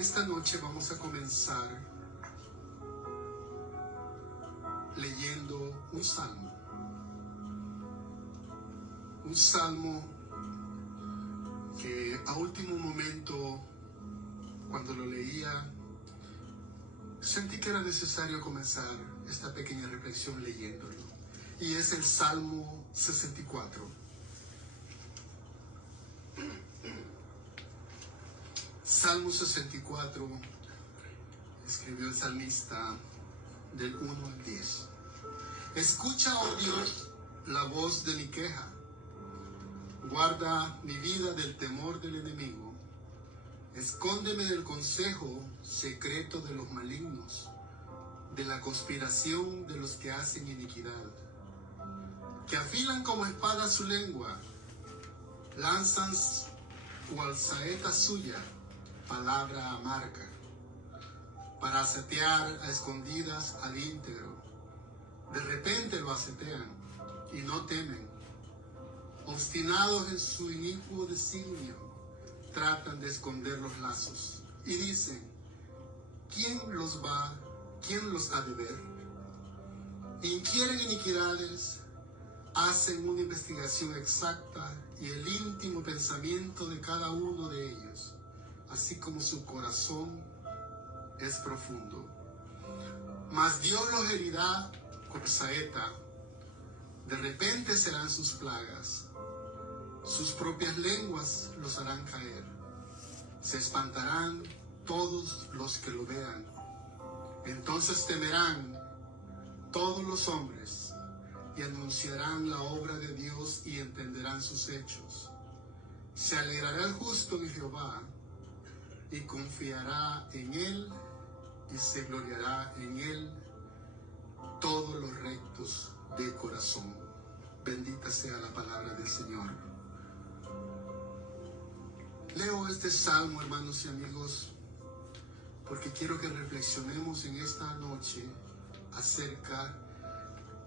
esta noche vamos a comenzar leyendo un salmo. Un salmo que a último momento, cuando lo leía, sentí que era necesario comenzar esta pequeña reflexión leyéndolo. Y es el Salmo 64. Salmo 64, escribió el salmista del 1 al 10. Escucha, oh Dios, la voz de mi queja. Guarda mi vida del temor del enemigo. Escóndeme del consejo secreto de los malignos, de la conspiración de los que hacen iniquidad, que afilan como espada su lengua, lanzan cual saeta suya palabra amarga, para asetear a escondidas al íntegro. De repente lo asetean y no temen. Obstinados en su inicuo designio, tratan de esconder los lazos y dicen: ¿quién los ha de ver? Inquieren iniquidades, hacen una investigación exacta y el íntimo pensamiento de cada uno de ellos, así como su corazón es profundo. Mas Dios los herirá con saeta, de repente serán sus plagas. Sus propias lenguas los harán caer. Se espantarán todos los que lo vean. Entonces temerán todos los hombres y anunciarán la obra de Dios y entenderán sus hechos. Se alegrará el justo en Jehová y confiará en él y se gloriará en él todos los rectos de corazón. Bendita sea la palabra del Señor. Leo este salmo, hermanos y amigos, porque quiero que reflexionemos en esta noche acerca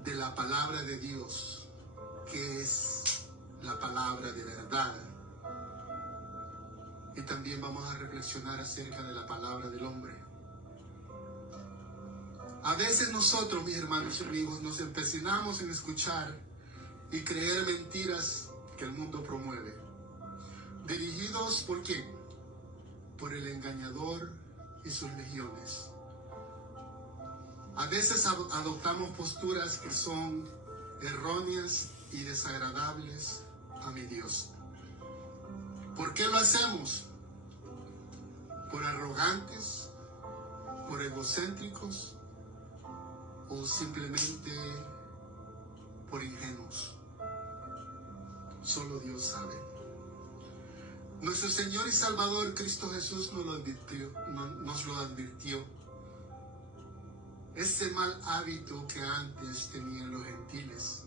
de la palabra de Dios, que es la palabra de verdad. Y también vamos a reflexionar acerca de la palabra del hombre. A veces nosotros, mis hermanos y amigos, nos empecinamos en escuchar y creer mentiras que el mundo promueve. ¿Dirigidos por quién? Por el engañador y sus legiones. A veces adoptamos posturas que son erróneas y desagradables a mi Dios. ¿Por qué lo hacemos? ¿Por arrogantes? ¿Por egocéntricos? ¿O simplemente por ingenuos? Solo Dios sabe. Nuestro Señor y Salvador Cristo Jesús nos lo advirtió. Ese mal hábito que antes tenían los gentiles.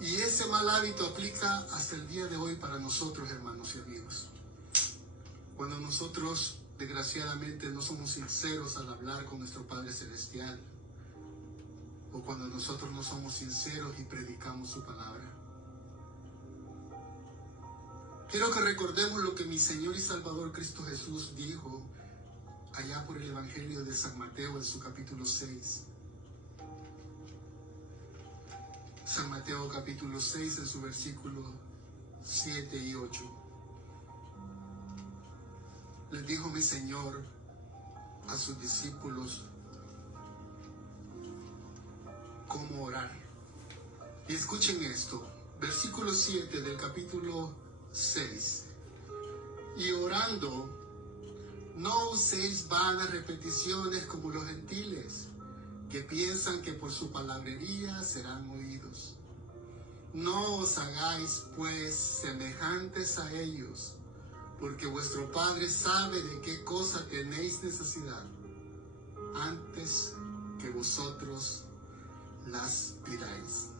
Y ese mal hábito aplica hasta el día de hoy para nosotros, hermanos y amigos. Cuando nosotros, desgraciadamente, no somos sinceros al hablar con nuestro Padre Celestial, o cuando nosotros no somos sinceros y predicamos su palabra. Quiero que recordemos lo que mi Señor y Salvador Cristo Jesús dijo allá por el Evangelio de San Mateo en su capítulo 6. San Mateo capítulo 6 en su versículo 7 y 8. Les dijo mi Señor a sus discípulos cómo orar. Y escuchen esto, versículo 7 del capítulo 6. Y orando, no uséis vanas repeticiones como los gentiles, que piensan que por su palabrería serán oídos. No os hagáis, pues, semejantes a ellos, porque vuestro Padre sabe de qué cosa tenéis necesidad, antes que vosotros las pidáis.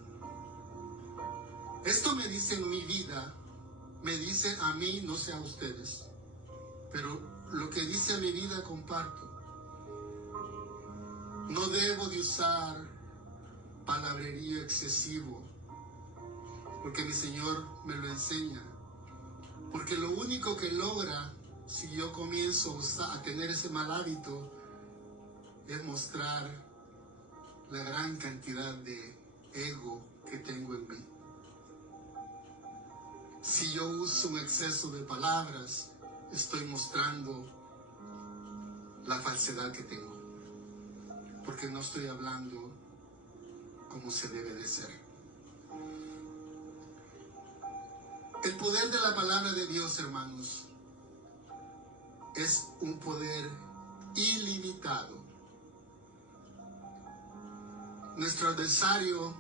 Esto me dice en mi vida, me dice a mí, no sé a ustedes, pero lo que dice a mi vida comparto. No debo de usar palabrerío excesivo, porque mi Señor me lo enseña. Porque lo único que logra si yo comienzo a tener ese mal hábito, es mostrar la gran cantidad de ego que tengo en mí. Si yo uso un exceso de palabras, estoy mostrando la falsedad que tengo, porque no estoy hablando como se debe de ser. El poder de la palabra de Dios, hermanos, es un poder ilimitado. Nuestro adversario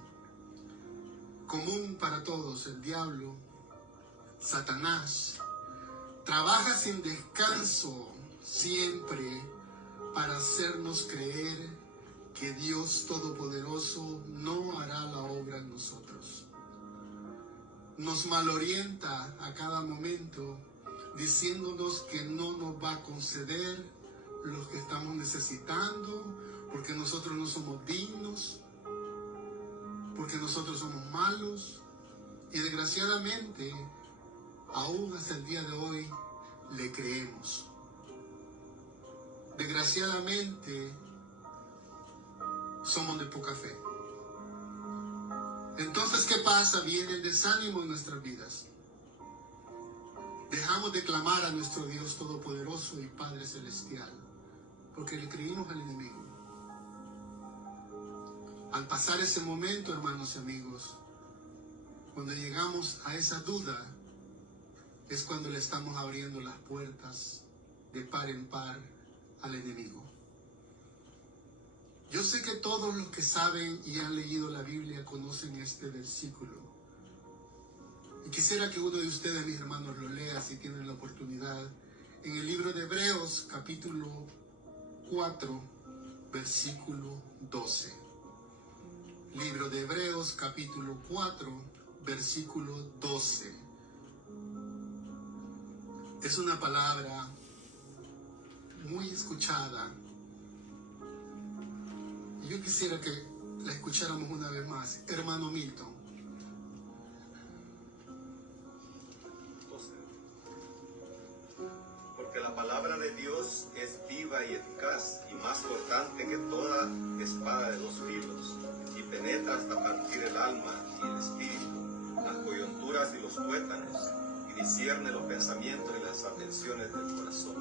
común para todos, el diablo, Satanás, trabaja sin descanso siempre para hacernos creer que Dios Todopoderoso no hará la obra en nosotros. Nos malorienta a cada momento diciéndonos que no nos va a conceder lo que estamos necesitando, porque nosotros no somos dignos, porque nosotros somos malos, y desgraciadamente aún hasta el día de hoy le creemos. Desgraciadamente somos de poca fe. Entonces, ¿qué pasa? Viene el desánimo en nuestras vidas. Dejamos de clamar a nuestro Dios Todopoderoso y Padre Celestial, porque le creímos al enemigo. Al pasar ese momento, hermanos y amigos, cuando llegamos a esa duda, es cuando le estamos abriendo las puertas de par en par al enemigo. Yo sé que todos los que saben y han leído la Biblia conocen este versículo. Y quisiera que uno de ustedes, mis hermanos, lo lea si tienen la oportunidad. En el libro de Hebreos, capítulo 4, versículo 12. Libro de Hebreos, capítulo 4, versículo 12. Es una palabra muy escuchada. Y yo quisiera que la escucháramos una vez más. Hermano Milton. Porque la palabra de Dios es viva y eficaz y más cortante que toda espada de dos filos, y penetra hasta partir el alma y el espíritu, las coyunturas y los tuétanos, y discierne los pensamientos y las atenciones del corazón.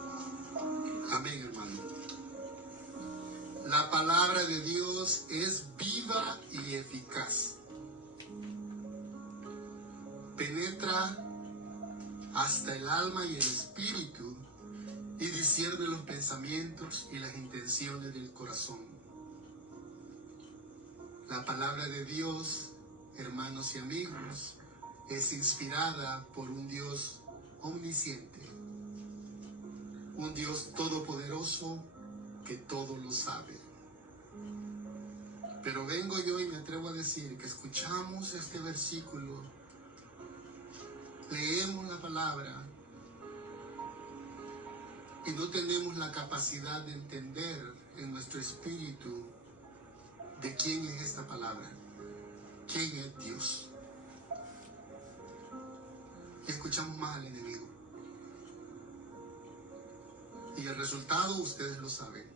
Amén, hermano. La palabra de Dios es viva y eficaz. Penetra hasta el alma y el espíritu y discierne los pensamientos y las intenciones del corazón. La palabra de Dios, hermanos y amigos, es inspirada por un Dios omnisciente, un Dios todopoderoso que todo lo sabe. Pero vengo yo y me atrevo a decir que escuchamos este versículo, leemos la palabra y no tenemos la capacidad de entender en nuestro espíritu de quién es esta palabra, quién es Dios. Y escuchamos más al enemigo. Y el resultado ustedes lo saben.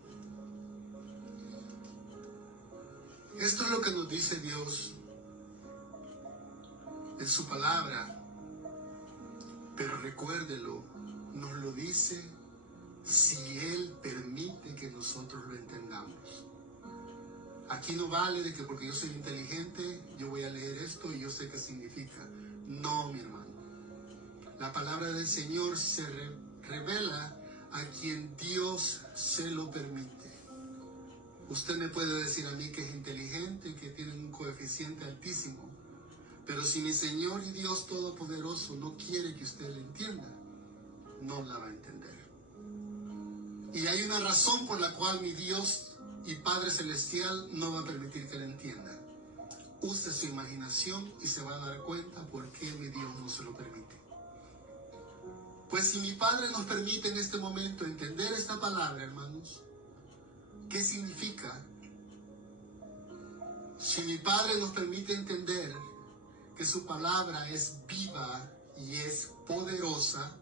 Esto es lo que nos dice Dios en su palabra. Pero recuérdelo, nos lo dice si Él permite que nosotros lo entendamos. Aquí no vale de que porque yo soy inteligente, yo voy a leer esto y yo sé qué significa. No, mi hermano. La palabra del Señor se revela a quien Dios se lo permite. Usted me puede decir a mí que es inteligente, que tiene un coeficiente altísimo, pero si mi Señor y Dios Todopoderoso no quiere que usted la entienda, no la va a entender. Y hay una razón por la cual mi Dios y Padre Celestial no va a permitir que la entienda. Use su imaginación y se va a dar cuenta por qué mi Dios no se lo permite. Pues si mi Padre nos permite en este momento entender esta palabra, hermanos, ¿qué significa? Si mi Padre nos permite entender que su palabra es viva y es poderosa,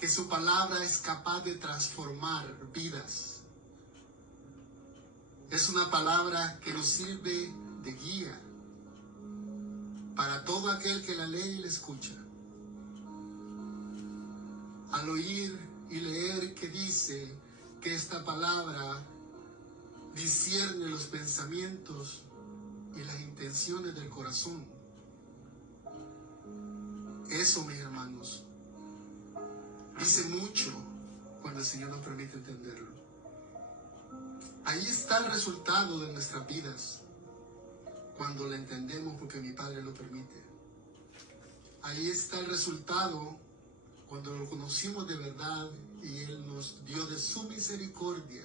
que su palabra es capaz de transformar vidas. Es una palabra que nos sirve de guía para todo aquel que la lee y la escucha. Al oír y leer que dice que esta palabra discierne los pensamientos y las intenciones del corazón. Eso, mis hermanos, dice mucho cuando el Señor nos permite entenderlo. Ahí está el resultado de nuestras vidas, cuando la entendemos porque mi Padre lo permite. Ahí está el resultado cuando lo conocimos de verdad y Él nos dio de su misericordia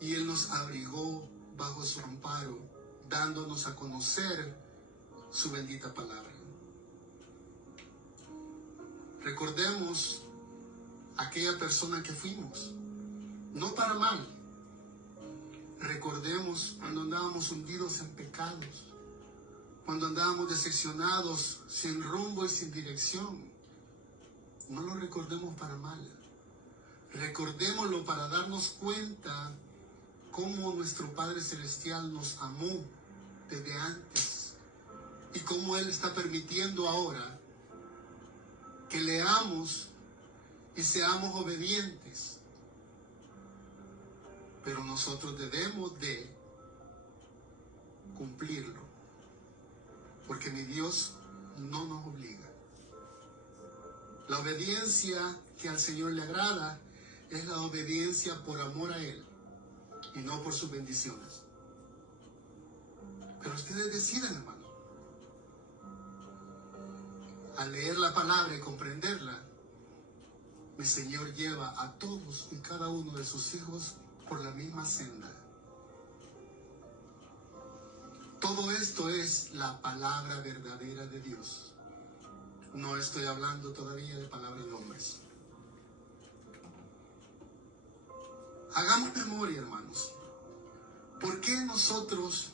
y Él nos abrigó bajo su amparo, dándonos a conocer su bendita palabra. Recordemos aquella persona que fuimos, no para mal. Recordemos cuando andábamos hundidos en pecados, cuando andábamos decepcionados, sin rumbo y sin dirección. No lo recordemos para mal. Recordémoslo para darnos cuenta cómo nuestro Padre Celestial nos amó desde antes y cómo Él está permitiendo ahora que leamos y seamos obedientes. Pero nosotros debemos de cumplirlo, porque mi Dios no nos obliga. La obediencia que al Señor le agrada es la obediencia por amor a Él y no por sus bendiciones. Pero ustedes deciden, hermano. Al leer la palabra y comprenderla, mi Señor lleva a todos y cada uno de sus hijos por la misma senda. Todo esto es la palabra verdadera de Dios. No estoy hablando todavía de palabras de hombres. Hagamos memoria, hermanos. ¿Por qué nosotros,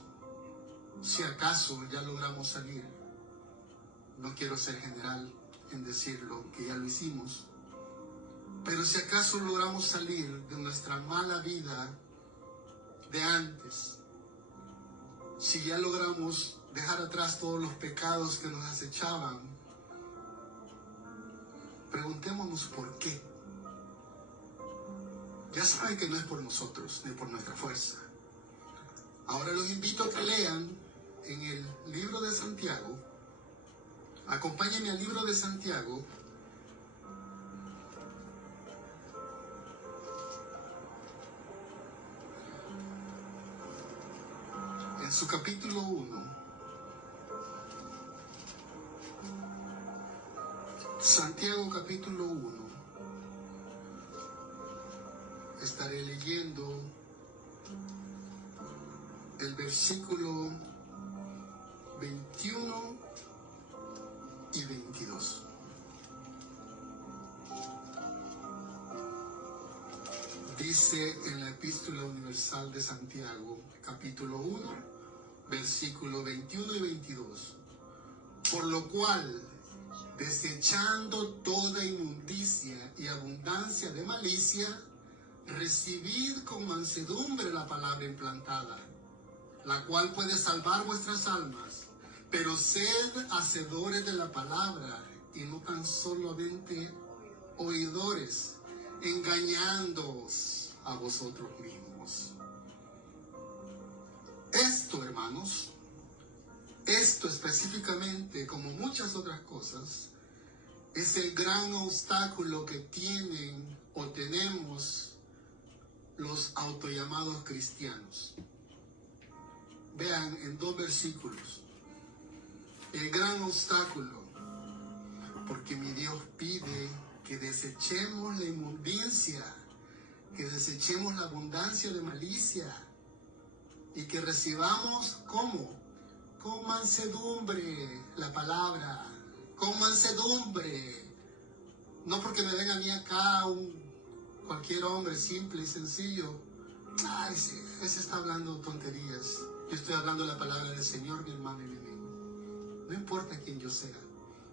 si acaso ya logramos salir? No quiero ser general en decirlo, que ya lo hicimos. Pero si acaso logramos salir de nuestra mala vida de antes, si ya logramos dejar atrás todos los pecados que nos acechaban, preguntémonos por qué. Ya saben que no es por nosotros, ni por nuestra fuerza. Ahora los invito a que lean en el libro de Santiago. Acompáñenme al libro de Santiago. En su capítulo 1. Santiago capítulo 1. Estaré leyendo el versículo 21 y 22. Dice en la Epístola Universal de Santiago, capítulo 1, versículo 21 y 22. Por lo cual, desechando toda inmundicia y abundancia de malicia, recibid con mansedumbre la palabra implantada, la cual puede salvar vuestras almas. Pero sed hacedores de la palabra y no tan solamente oidores, engañándoos a vosotros mismos. Esto, hermanos, esto específicamente, como muchas otras cosas, es el gran obstáculo que tienen o tenemos los autollamados cristianos. Vean en 2 versículos. El gran obstáculo, porque mi Dios pide que desechemos la inmundicia, que desechemos la abundancia de malicia y que recibamos, ¿cómo? Con mansedumbre la palabra, con mansedumbre. No porque me venga a mí acá cualquier hombre simple y sencillo. Ay, ese está hablando tonterías. Yo estoy hablando la palabra del Señor, mi hermano y mi amigo. No importa quién yo sea,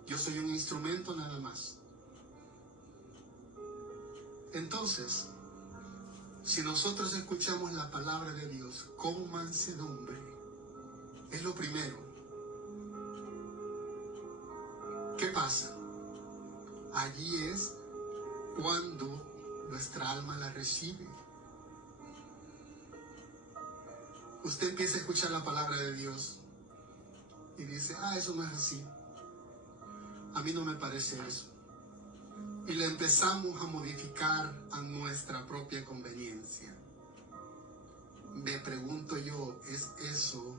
yo soy un instrumento nada más. Entonces, si nosotros escuchamos la palabra de Dios con mansedumbre, es lo primero. ¿Qué pasa? Allí es cuando nuestra alma la recibe. Usted empieza a escuchar la palabra de Dios y dice, eso no es así. A mí no me parece eso. Y le empezamos a modificar a nuestra propia conveniencia. Me pregunto yo, ¿es eso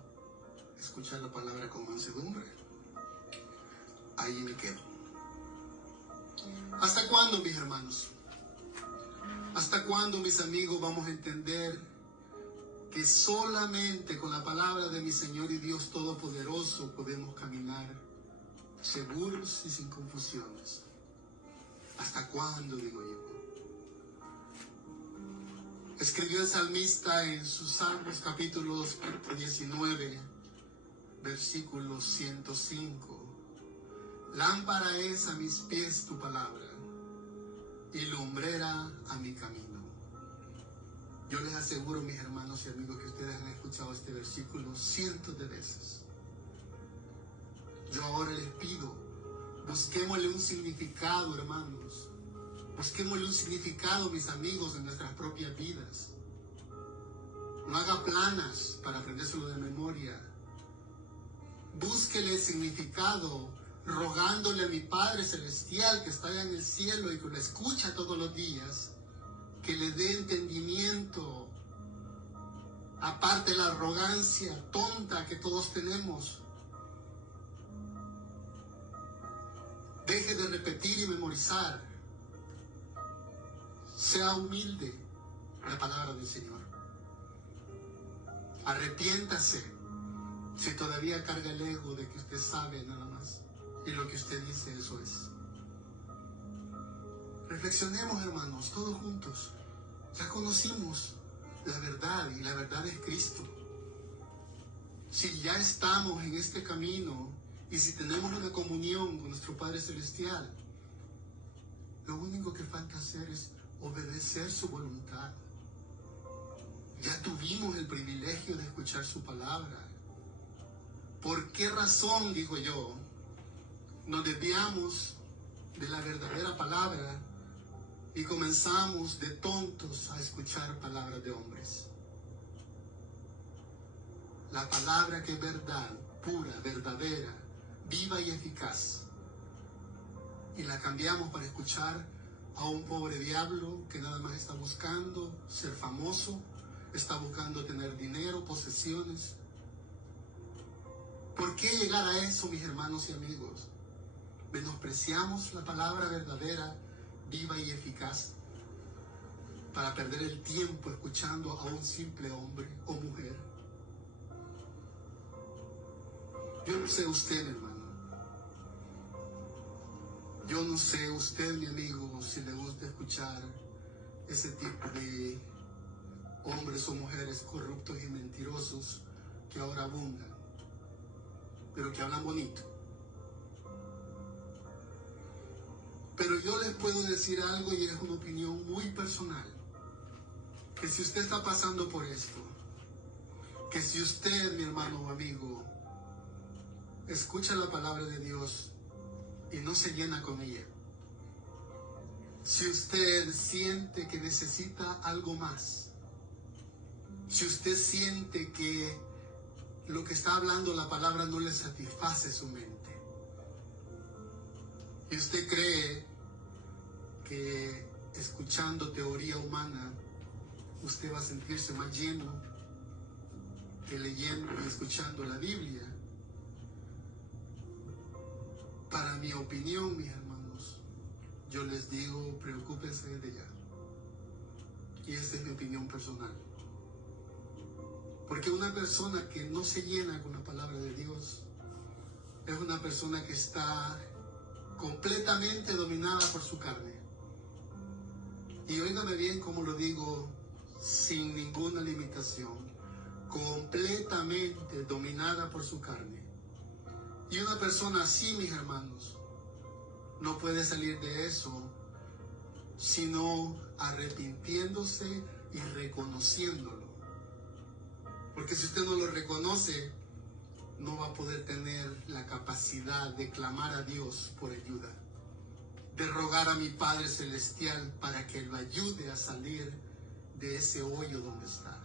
escuchar la palabra con mansedumbre? Ahí me quedo. ¿Hasta cuándo, mis hermanos? ¿Hasta cuándo, mis amigos, vamos a entender que solamente con la palabra de mi Señor y Dios Todopoderoso podemos caminar seguros y sin confusiones? ¿Hasta cuándo, digo yo? Escribió el salmista en sus Salmos capítulo 19, versículo 105. Lámpara es a mis pies tu palabra y lumbrera a mi camino. Yo les aseguro, mis hermanos y amigos, que ustedes han escuchado este versículo cientos de veces. Yo ahora les pido, busquémosle un significado, hermanos. Busquémosle un significado, mis amigos, en nuestras propias vidas. No haga planas para aprendérselo de memoria. Búsquele el significado rogándole a mi Padre Celestial que está allá en el cielo y que lo escucha todos los días, que le dé entendimiento, aparte de la arrogancia tonta que todos tenemos. Deje de repetir y memorizar. Sea humilde, la palabra del Señor. Arrepiéntase si todavía carga el ego de que usted sabe nada más y lo que usted dice eso es. Reflexionemos, hermanos, todos juntos. Ya conocimos la verdad y la verdad es Cristo. Si ya estamos en este camino y si tenemos una comunión con nuestro Padre Celestial, lo único que falta hacer es obedecer su voluntad. Ya tuvimos el privilegio de escuchar su palabra. ¿Por qué razón, digo yo, nos desviamos de la verdadera palabra y comenzamos de tontos a escuchar palabras de hombres? La palabra que es verdad, pura, verdadera, viva y eficaz, y la cambiamos para escuchar a un pobre diablo que nada más está buscando ser famoso, está buscando tener dinero, posesiones. ¿Por qué llegar a eso, mis hermanos y amigos? Menospreciamos la palabra verdadera, viva y eficaz, para perder el tiempo escuchando a un simple hombre o mujer. Yo no sé usted, hermano. Yo no sé usted, mi amigo, si le gusta escuchar ese tipo de hombres o mujeres corruptos y mentirosos que ahora abundan, pero que hablan bonito. Pero yo les puedo decir algo, y es una opinión muy personal, que si usted está pasando por esto, que si usted, mi hermano o amigo, escucha la palabra de Dios y no se llena con ella, si usted siente que necesita algo más, si usted siente que lo que está hablando la palabra no le satisface su mente, y usted cree que escuchando teoría humana usted va a sentirse más lleno que leyendo y escuchando la Biblia, para mi opinión, mis hermanos, yo les digo, preocúpense desde ya. Y esta es mi opinión personal. Porque una persona que no se llena con la palabra de Dios es una persona que está completamente dominada por su carne. Y óigame bien como lo digo, sin ninguna limitación, completamente dominada por su carne. Y una persona así, mis hermanos, no puede salir de eso sino arrepintiéndose y reconociéndolo. Porque si usted no lo reconoce, no va a poder tener la capacidad de clamar a Dios por ayuda, de rogar a mi Padre Celestial para que lo ayude a salir de ese hoyo donde está.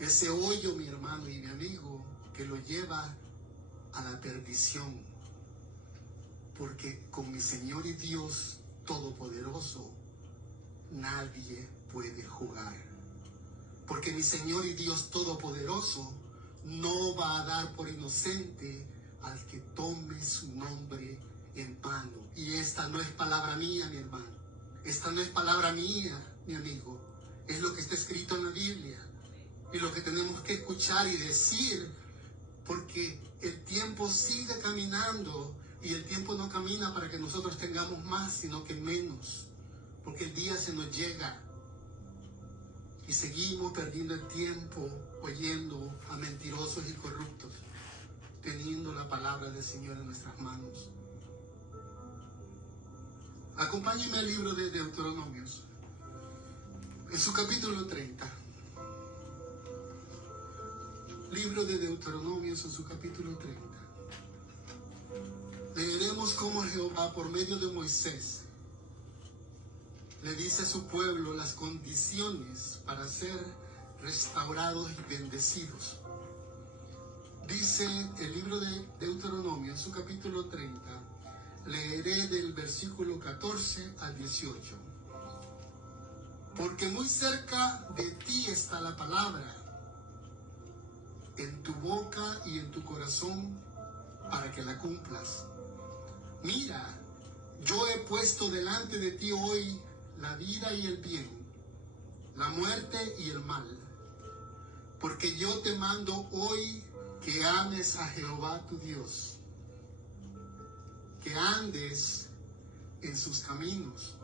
Ese hoyo, mi hermano y mi amigo, que lo lleva a la perdición. Porque con mi Señor y Dios Todopoderoso nadie puede jugar. Porque mi Señor y Dios Todopoderoso no va a dar por inocente al que tome su nombre en vano. Y esta no es palabra mía, mi hermano. Esta no es palabra mía, mi amigo. Es lo que está escrito en la Biblia. Y lo que tenemos que escuchar y decir, porque el tiempo sigue caminando y el tiempo no camina para que nosotros tengamos más, sino que menos. Porque el día se nos llega. Y seguimos perdiendo el tiempo oyendo a mentirosos y corruptos, teniendo la palabra del Señor en nuestras manos. Acompáñenme al libro de Deuteronomios, en su capítulo 30. Libro de Deuteronomios en su capítulo 30. Leeremos cómo Jehová, por medio de Moisés, le dice a su pueblo las condiciones para ser restaurados y bendecidos. Dice el libro de Deuteronomio, en su capítulo 30, leeré del versículo 14 al 18. Porque muy cerca de ti está la palabra, en tu boca y en tu corazón, para que la cumplas. Mira, yo he puesto delante de ti hoy la vida y el bien, la muerte y el mal. Porque yo te mando hoy que ames a Jehová tu Dios, que andes en sus caminos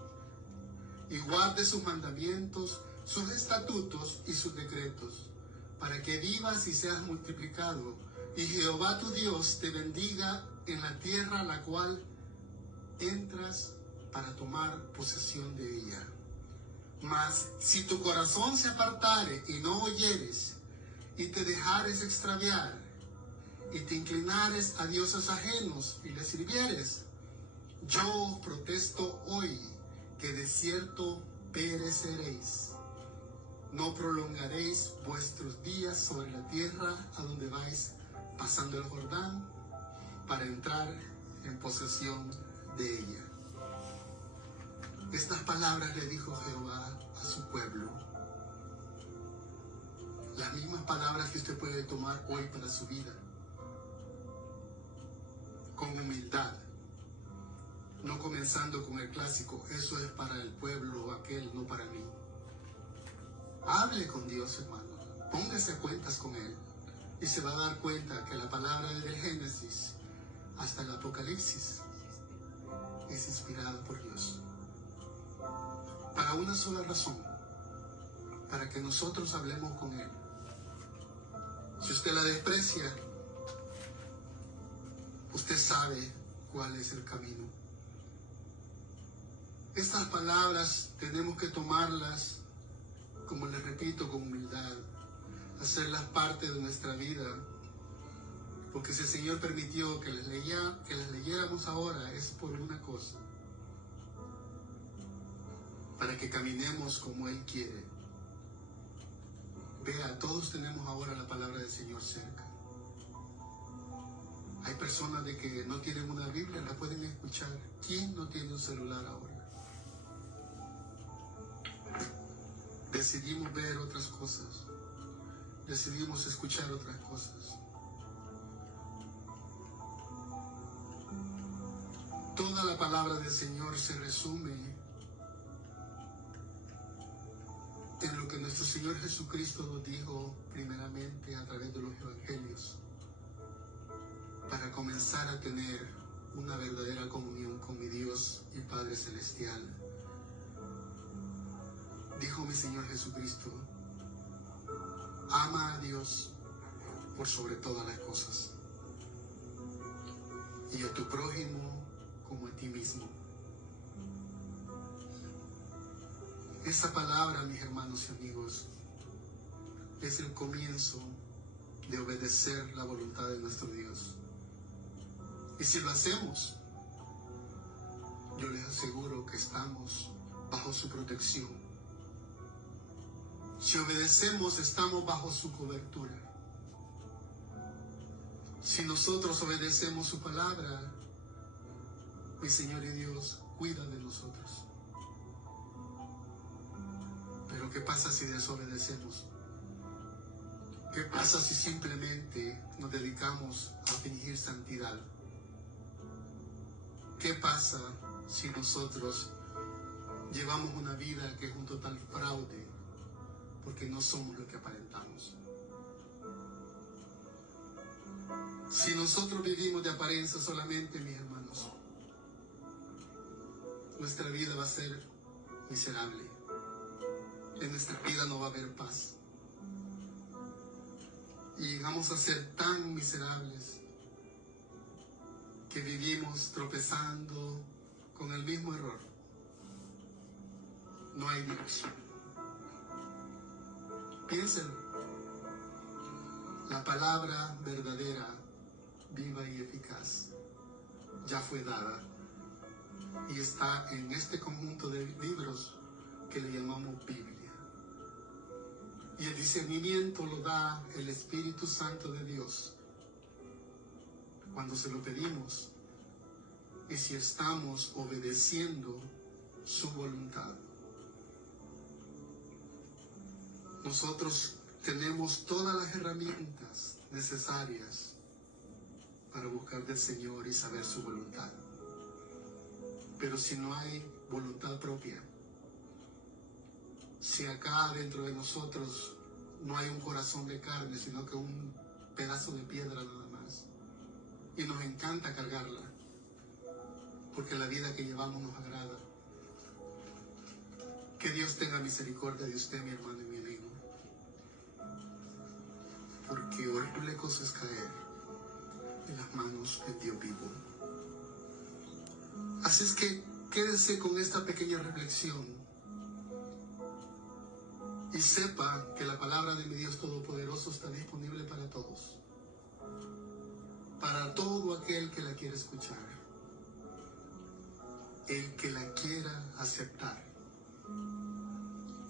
y guardes sus mandamientos, sus estatutos y sus decretos, para que vivas y seas multiplicado, y Jehová tu Dios te bendiga en la tierra a la cual entras para tomar posesión de ella. Mas si tu corazón se apartare y no oyeres, y te dejares extraviar, y te inclinares a dioses ajenos y les sirvieres, yo os protesto hoy que de cierto pereceréis. No prolongaréis vuestros días sobre la tierra a donde vais pasando el Jordán para entrar en posesión de ella. Estas palabras le dijo Jehová a su pueblo. Las mismas palabras que usted puede tomar hoy para su vida. Con humildad. No comenzando con el clásico, eso es para el pueblo aquel, no para mí. Hable con Dios, hermano. Póngase a cuentas con Él. Y se va a dar cuenta que la palabra desde el Génesis hasta el Apocalipsis es inspirada por Dios. Para una sola razón. Para que nosotros hablemos con Él. Si usted la desprecia, usted sabe cuál es el camino. Estas palabras tenemos que tomarlas, como les repito, con humildad, hacerlas parte de nuestra vida, porque si el Señor permitió que las leyéramos ahora es por una cosa, para que caminemos como Él quiere. Vea, todos tenemos ahora la palabra del Señor cerca. Hay personas de que no tienen una Biblia, la pueden escuchar. ¿Quién no tiene un celular ahora? Decidimos ver otras cosas. Decidimos escuchar otras cosas. Toda la palabra del Señor se resume en lo que nuestro Señor Jesucristo nos dijo primeramente a través de los evangelios, para comenzar a tener una verdadera comunión con mi Dios y Padre Celestial. Dijo mi Señor Jesucristo: ama a Dios por sobre todas las cosas, y a tu prójimo como a ti mismo. Esa palabra, mis hermanos y amigos, es el comienzo de obedecer la voluntad de nuestro Dios. Y si lo hacemos, yo les aseguro que estamos bajo su protección. Si obedecemos, estamos bajo su cobertura. Si nosotros obedecemos su palabra, mi Señor y Dios cuida de nosotros. Pero ¿qué pasa si desobedecemos? ¿Qué pasa si simplemente nos dedicamos a fingir santidad? ¿Qué pasa si nosotros llevamos una vida que es un total fraude porque no somos lo que aparentamos? Si nosotros vivimos de apariencia solamente, mis hermanos, nuestra vida va a ser miserable. En nuestra vida no va a haber paz. Y llegamos a ser tan miserables que vivimos tropezando con el mismo error. No hay dirección. Piénsenlo. La palabra verdadera, viva y eficaz, ya fue dada y está en este conjunto de libros que le llamamos Biblia. Y el discernimiento lo da el Espíritu Santo de Dios cuando se lo pedimos y si estamos obedeciendo su voluntad. Nosotros tenemos todas las herramientas necesarias para buscar del Señor y saber su voluntad. Pero si no hay voluntad propia, si acá dentro de nosotros no hay un corazón de carne, sino que un pedazo de piedra nada más, y nos encanta cargarla, porque la vida que llevamos nos agrada, que Dios tenga misericordia de usted, mi hermano y mi amigo, porque horrible cosa es caer en las manos del Dios vivo. Así es que quédese con esta pequeña reflexión y sepa que la palabra de mi Dios Todopoderoso está disponible para todos, para todo aquel que la quiera escuchar, el que la quiera aceptar.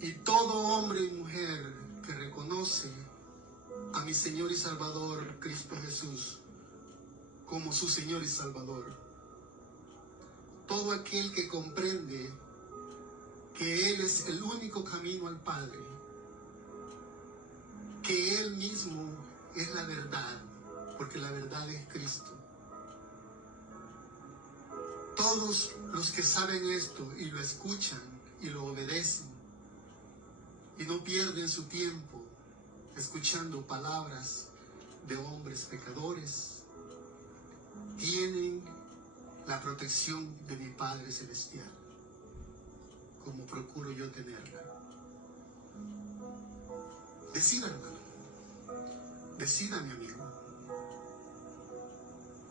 Y todo hombre y mujer que reconoce a mi Señor y Salvador Cristo Jesús como su Señor y Salvador, todo aquel que comprende que Él es el único camino al Padre, que Él mismo es la verdad, porque la verdad es Cristo. Todos los que saben esto y lo escuchan y lo obedecen y no pierden su tiempo escuchando palabras de hombres pecadores, tienen la protección de mi Padre Celestial, como procuro yo tenerla. Decida, hermano, decida, mi amigo.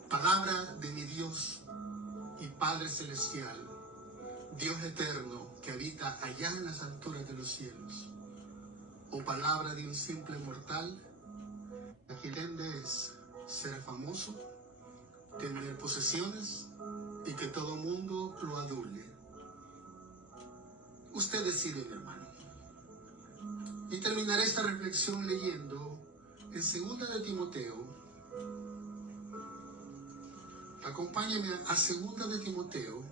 Palabra de mi Dios y Padre Celestial, Dios eterno que habita allá en las alturas de los cielos, o palabra de un simple mortal, a quien pretende es ser famoso, tener posesiones y que todo mundo lo adule. Usted decide, mi hermano. Y terminaré esta reflexión leyendo en 2 de Timoteo. Acompáñame a 2 de Timoteo,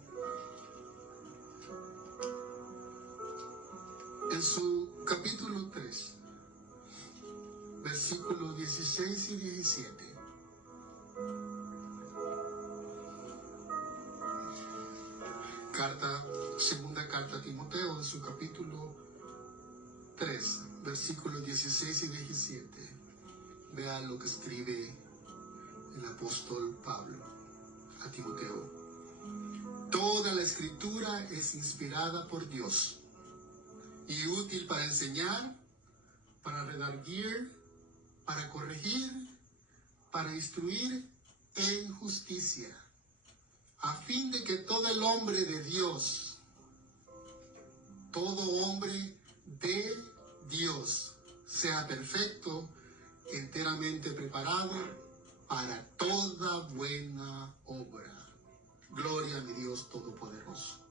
en su capítulo 3, versículos 16 y 17. Segunda carta a Timoteo, en su capítulo 3, versículos 16 y 17. Vea lo que escribe el apóstol Pablo a Timoteo. Toda la escritura es inspirada por Dios y útil para enseñar, para redarguir, para corregir, para instruir en justicia, a fin de que todo el hombre de Dios todo hombre de Dios sea perfecto, enteramente preparado para toda buena obra. Gloria a mi Dios Todopoderoso.